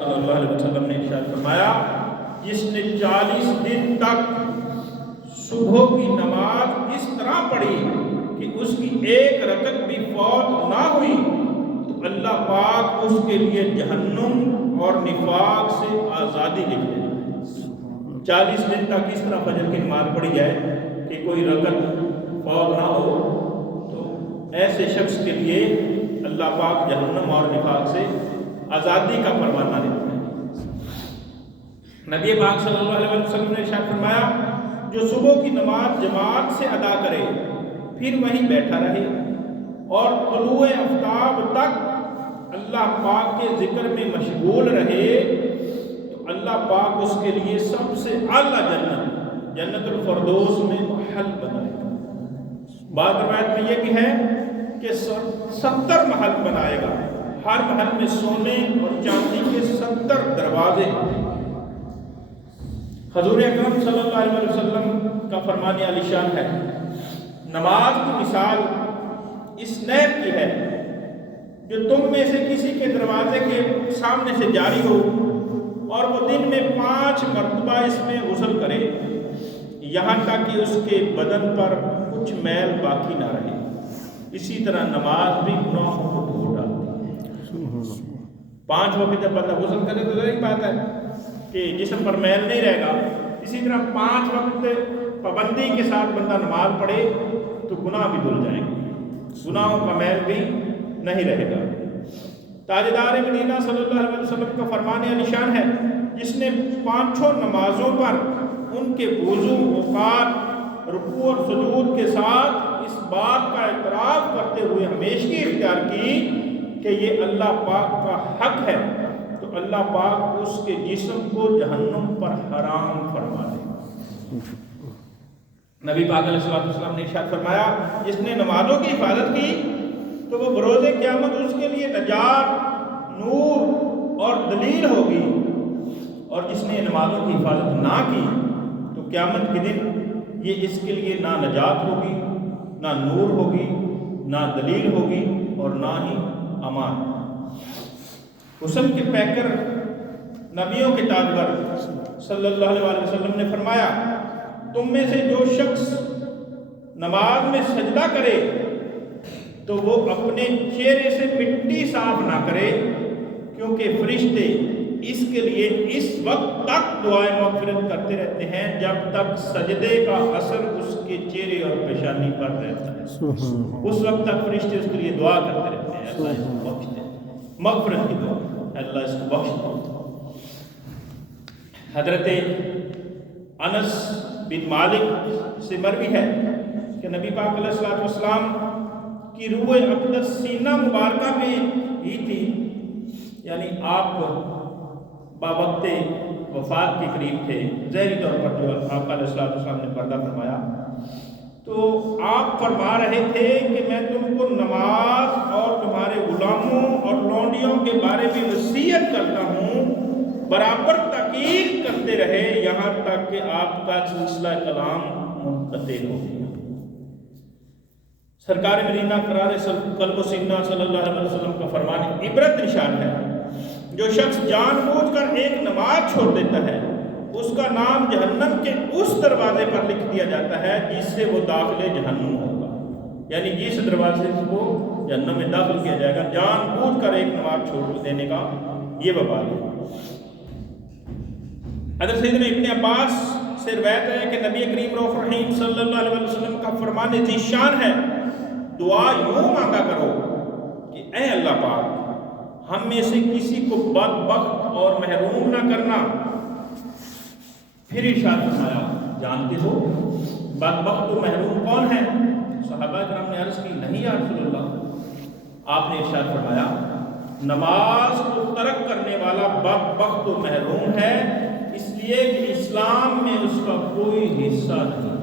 صلی اللہ علیہ وسلم نے ارشاد فرمایا، جس نے 40 دن تک صبح کی نماز اس طرح پڑھی کہ اس کی ایک رکعت بھی فوت نہ ہوئی تو اللہ پاک اس کے لیے جہنم اور نفاق سے آزادی لکھ دے۔ 40 دن تک اس طرح فجر کی نماز پڑھی جائے کہ کوئی رکعت فوت نہ ہو تو ایسے شخص کے لیے اللہ پاک جہنم اور نفاق سے آزادی کا پروانہ دیتے ہیں۔ نبی پاک صلی اللہ علیہ وسلم نے ارشاد فرمایا، جو صبح کی نماز جماعت سے ادا کرے پھر وہیں بیٹھا رہے اور طلوع آفتاب تک اللہ پاک کے ذکر میں مشغول رہے تو اللہ پاک اس کے لیے سب سے اعلیٰ جنت الفردوس میں محل بنائے گا۔ بعض روایت میں یہ بھی ہے کہ 70 محل بنائے گا، ہر محل میں سونے اور چاندی کے 70 دروازے۔ حضور اکرم صلی اللہ علیہ وسلم کا فرمان عالی شان ہے، نماز کی مثال اس نیب کی ہے جو تم میں سے کسی کے دروازے کے سامنے سے جاری ہو اور وہ دن میں 5 مرتبہ اس میں غسل کرے یہاں تک کہ اس کے بدن پر کچھ میل باقی نہ رہے۔ اسی طرح نماز بھی گناہوں کو دھو ڈالتی ہے۔ 5 وقت جب بندہ غسل کرے تو ظاہر بات ہے کہ جسم پر میل نہیں رہے گا، اسی طرح 5 وقت پابندی کے ساتھ بندہ نماز پڑھے تو گناہ بھی دھل جائیں گے، گناہوں کا میل بھی نہیں رہے گا۔ تاجدار مدینہ صلی اللہ علیہ وسلم کا فرمان عالی شان ہے، جس نے 5 نمازوں پر ان کے وضو، اوقات، رکوع اور سجود کے ساتھ اس بات کا اعتراف کرتے ہوئے ہمیشگی اختیار کی کہ یہ اللہ پاک کا حق ہے تو اللہ پاک اس کے جسم کو جہنم پر حرام فرما دے گا۔ نبی پاک علیہ السلام نے ارشاد فرمایا، جس نے نمازوں کی حفاظت کی تو وہ بروز قیامت اس کے لیے نجات، نور اور دلیل ہوگی، اور جس نے نمازوں کی حفاظت نہ کی تو قیامت کے دن یہ اس کے لیے نہ نجات ہوگی، نہ نور ہوگی، نہ دلیل ہوگی اور نہ ہی امان۔ حسن کے پیکر، نبیوں کے تاجور صلی اللہ علیہ وسلم نے فرمایا، تم میں سے جو شخص نماز میں سجدہ کرے تو وہ اپنے چہرے سے مٹی صاف نہ کرے، کیونکہ فرشتے اس کے لیے اس وقت تک دعائیں مغفرت کرتے رہتے ہیں جب تک سجدے کا اثر اس کے چہرے اور پیشانی پر رہتا ہے۔ اس وقت تک فرشتے اس کے لیے دعا کرتے رہتے ہیں، اللہ اس کو بخش دے، مغفرت کی دعا، اللہ اس کو بخش دے۔ حضرت انس بن مالک سے مروی ہے کہ نبی پاک علیہ السلام کی روح اقدس سینہ مبارکہ میں ہی تھی، یعنی آپ بوقت وفات کے قریب تھے، ظاہری طور پر جو آپ علیہ السلام نے پردہ فرمایا تو آپ فرما رہے تھے کہ میں تم کو نماز اور تمہارے غلاموں اور لونڈیوں کے بارے میں وصیت کرتا ہوں، برابر تاکید کرتے رہے یہاں تک کہ آپ کا سلسلہ کلام منقطع ہو گیا۔ سرکار مدینہ قرار قلب و سینہ صلی اللہ علیہ وسلم کا فرمان عبرت نشان ہے، جو شخص جان بوجھ کر ایک نماز چھوڑ دیتا ہے اس کا نام جہنم کے اس دروازے پر لکھ دیا جاتا ہے جس سے وہ داخل جہنم ہوگا، یعنی جس دروازے کو جہنم میں داخل کیا جائے گا جان بوجھ کر ایک نماز چھوڑ دینے کا یہ وبال ہے۔ حضرت سیدنا ابن عباس سے روایت ہے کہ نبی کریم رؤوف رحیم صلی اللہ علیہ وسلم کا فرمان ذیشان ہے، دعا یوں مانگا کرو کہ اے اللہ پاک ہم میں سے کسی کو بدبخت اور محروم نہ کرنا۔ پھر ارشاد فرمایا، جانتے ہو بدبخت و محروم کون ہے؟ صحابہ کرام نے عرض کی، نہیں یا رسول اللہ۔ آپ نے ارشاد فرمایا، نماز کو ترک کرنے والا بدبخت و محروم ہے، اس لیے کہ اسلام میں اس کا کوئی حصہ نہیں۔